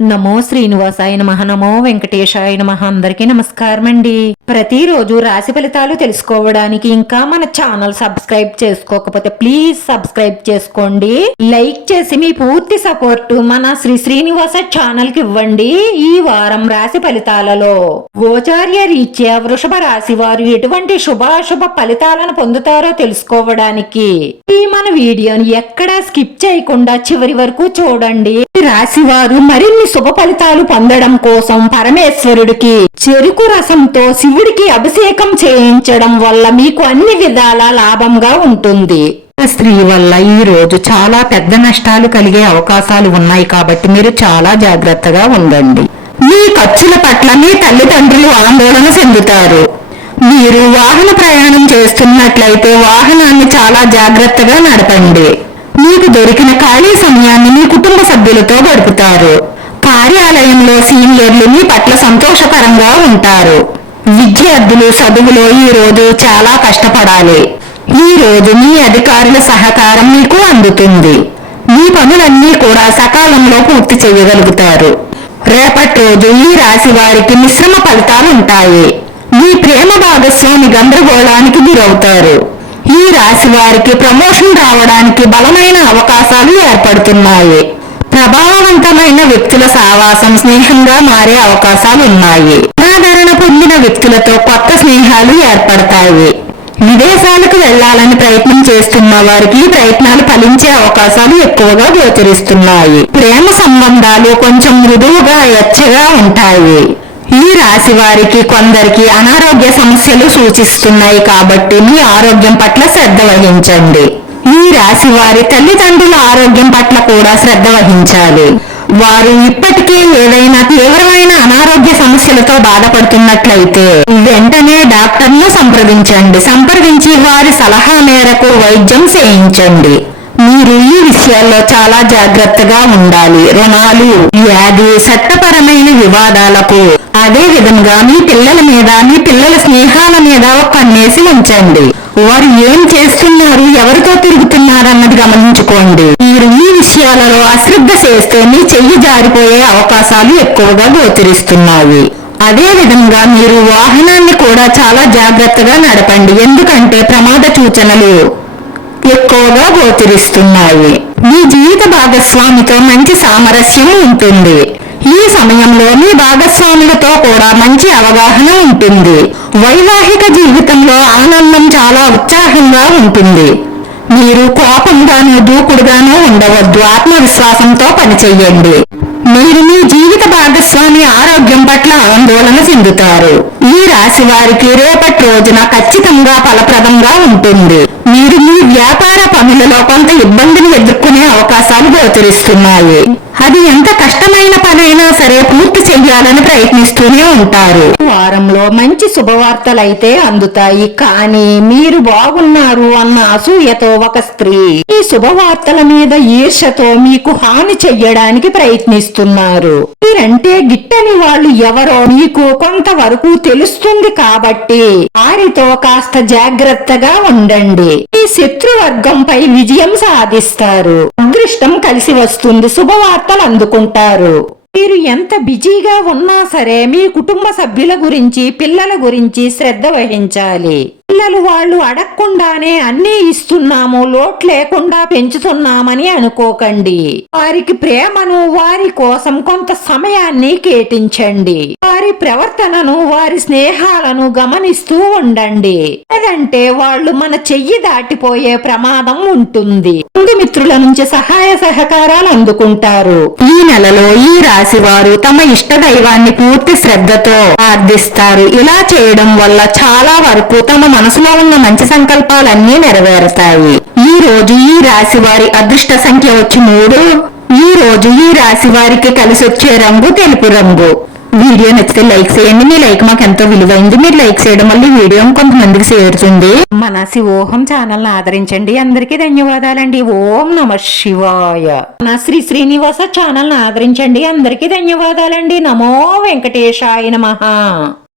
నమో శ్రీనివాసాయ నమః. నమో వెంకటేశాయ నమః. అందరికీ నమస్కారం అండి. ప్రతిరోజు రాశి ఫలితాలు తెలుసుకోవడానికి ఇంకా మన ఛానల్ సబ్స్క్రైబ్ చేసుకోకపోతే ప్లీజ్ సబ్స్క్రైబ్ చేసుకోండి. లైక్ చేసి మీ పూర్తి సపోర్ట్ మన శ్రీనివాస ఛానల్ కి ఇవ్వండి. ఈ వారం రాశి ఫలితాలలో గోచార్య రీత్యా వృషభ రాశి వారు ఎటువంటి శుభాశుభ ఫలితాలను పొందుతారో తెలుసుకోవడానికి ఈ మన వీడియోని ఎక్కడా స్కిప్ చేయకుండా చివరి వరకు చూడండి. రాశి వారు మరిన్ని శుభ ఫలితాలు పొందడం కోసం పరమేశ్వరుడికి చెరుకు రసంతో శివుడికి అభిషేకం చేయించడం వల్ల మీకు అన్ని విధాల లాభంగా ఉంటుంది. స్త్రీ వల్ల ఈ రోజు చాలా పెద్ద నష్టాలు కలిగే అవకాశాలు ఉన్నాయి కాబట్టి మీరు చాలా జాగ్రత్తగా ఉండండి. మీ ఖర్చుల పట్ల మీ తల్లిదండ్రులు ఆందోళన చెందుతారు. మీరు వాహన ప్రయాణం చేస్తున్నట్లయితే వాహనాన్ని చాలా జాగ్రత్తగా నడపండి. మీకు దొరికిన ఖాళీ సమయాన్ని మీ కుటుంబ సభ్యులతో గడుపుతారు. కార్యాలయంలో సీనియర్లు మీ పట్ల సంతోషకరంగా ఉంటారు. విద్యార్థులు చదువులో ఈ రోజు చాలా కష్టపడాలి. ఈ రోజు మీ అధికారుల సహకారం మీకు అందుతుంది. మీ పనులన్నీ కూడా సకాలంలో పూర్తి చేయగలుగుతారు. రేపటి రోజు ఈ రాశి వారికి మిశ్రమ ఫలితాలు ఉంటాయి. మీ ప్రేమ భాగస్వామి గందరగోళానికి గురవుతారు. ఈ రాశి వారికి ప్రమోషన్ రావడానికి బలమైన అవకాశాలు ఏర్పడుతున్నాయి. ప్రభావవంతమైన వ్యక్తుల సావాసం స్నేహంగా మారే అవకాశాలు ఉన్నాయి. ఆదరణ పొందిన వ్యక్తులతో కొత్త స్నేహాలు ఏర్పడతాయి. విదేశాలకు వెళ్లాలని ప్రయత్నం చేస్తున్న వారికి ఈ ప్రయత్నాలు ఫలించే అవకాశాలు ఎక్కువగా గోచరిస్తున్నాయి. ప్రేమ సంబంధాలు కొంచెం మృదువుగా ఎచ్చగా ఉంటాయి. ఈ రాశి వారికి కొందరికి అనారోగ్య సమస్యలు సూచిస్తున్నాయి కాబట్టి మీ ఆరోగ్యం పట్ల శ్రద్ధ వహించండి. ఈ రాశి వారి తల్లిదండ్రుల ఆరోగ్యం పట్ల కూడా శ్రద్ధ వహించాలి. వారు ఇప్పటికే ఏదైనా తీవ్రమైన అనారోగ్య సమస్యలతో బాధపడుతున్నట్లయితే వెంటనే డాక్టర్ను సంప్రదించి వారి సలహా మేరకు వైద్యం చేయించండి. మీరు ఈ విషయాల్లో చాలా జాగ్రత్తగా ఉండాలి. రుణాలు, వ్యాధి, చట్టపరమైన వివాదాలకు అదే విధంగా మీ పిల్లల మీద మీ పిల్లల స్నేహాల మీద ఒక కన్నేసి ఉంచండి. వారు ఏం చేస్తున్నారు, ఎవరితో తిరుగుతున్నారన్నది గమనించుకోండి. మీరు ఈ విషయాలలో అశ్రద్ధ చేస్తే మీ చెయ్యి జారిపోయే అవకాశాలు ఎక్కువగా గోచరిస్తున్నాయి. అదే విధంగా మీరు వాహనాన్ని కూడా చాలా జాగ్రత్తగా నడపండి. ఎందుకంటే ప్రమాద సూచనలు ఎక్కువగా గోచరిస్తున్నాయి. మీ జీవిత భాగస్వామితో మంచి సామరస్యం ఉంటుంది. ఈ సమయంలో మీ భాగస్వాములతో కూడా మంచి అవగాహన ఉంటుంది. వైవాహిక జీవితంలో ఆనందం చాలా ఉత్సాహంగా ఉంటుంది. మీరు కోపంగానూ దూకుడుగానూ ఉండవద్దు. ఆత్మవిశ్వాసంతో పనిచేయండి. మీరు మీ జీవిత భాగస్వామి ఆరోగ్యం పట్ల ఆందోళన చెందుతారు. ఈ రాశి వారికి రేపటి రోజున ఖచ్చితంగా ఫలప్రదంగా ఉంటుంది. మీరు మీ వ్యాపార పనులలో కొంత ఇబ్బందిని ఎదుర్కొనే అవకాశాలు గోచరిస్తున్నాయి. అది ఎంత కష్టమైన పనైనా సరే పూర్తి చెయ్యాలని ప్రయత్నిస్తూనే ఉంటారు. వారంలో మంచి శుభవార్తలైతే అందుతాయి. కానీ మీరు బాగున్నారు అన్న అసూయతో ఒక స్త్రీ ఈ శుభవార్తల మీద ఈర్ష్యతో మీకు హాని చెయ్యడానికి ప్రయత్నిస్తున్నారు. మీరంటే గిట్టని వాళ్ళు ఎవరో మీకు కొంతవరకు తెలుస్తుంది కాబట్టి వారితో కాస్త జాగ్రత్తగా ఉండండి. ఈ శత్రువర్గంపై విజయం సాధిస్తారు. అదృష్టం కలిసి వస్తుంది. శుభవార్తలు అందుకుంటారు. మీరు ఎంత బిజీగా ఉన్నా సరే మీ కుటుంబ సభ్యుల గురించి పిల్లల గురించి శ్రద్ధ వహించాలి. పిల్లలు వాళ్ళు అడగకుండానే అన్నీ ఇస్తున్నాము, లోటు లేకుండా పెంచుతున్నామని అనుకోకండి. వారికి ప్రేమను, వారి కోసం కొంత సమయాన్ని కేటాయించండి. వారి ప్రవర్తనను, వారి స్నేహాలను గమనిస్తూ ఉండండి. లేదంటే వాళ్ళు మన చెయ్యి దాటిపోయే ప్రమాదం ఉంటుంది. మిత్రుల నుంచి సహాయ సహకారాలు అందుకుంటారు. ఈ నెలలో ఈ రాశి వారు తమ ఇష్ట దైవాన్ని పూర్తి శ్రద్ధతో ప్రార్థిస్తారు. ఇలా చేయడం వల్ల చాలా వరకు తమ మనసులో ఉన్న మంచి సంకల్పాలన్నీ నెరవేరుతాయి. ఈ రోజు ఈ రాశి వారి అదృష్ట సంఖ్య వచ్చి 3. ఈ రోజు ఈ రాశి వారికి కలిసి వచ్చే రంగు తెలుపు రంగు. వీడియో నచ్చితే లైక్ చేయండి. మీ లైక్ మాకు ఎంతో విలువైంది. మీరు లైక్ చేయడం వల్ల వీడియో కొంతమందికి చేరుతుంది. మన శివోహం ఛానల్ ఆదరించండి. అందరికీ ధన్యవాదాలండి. ఓం నమః శివాయ. మన శ్రీనివాస ఛానల్ ఆదరించండి. అందరికీ ధన్యవాదాలండి. నమో వెంకటేశాయ నమః.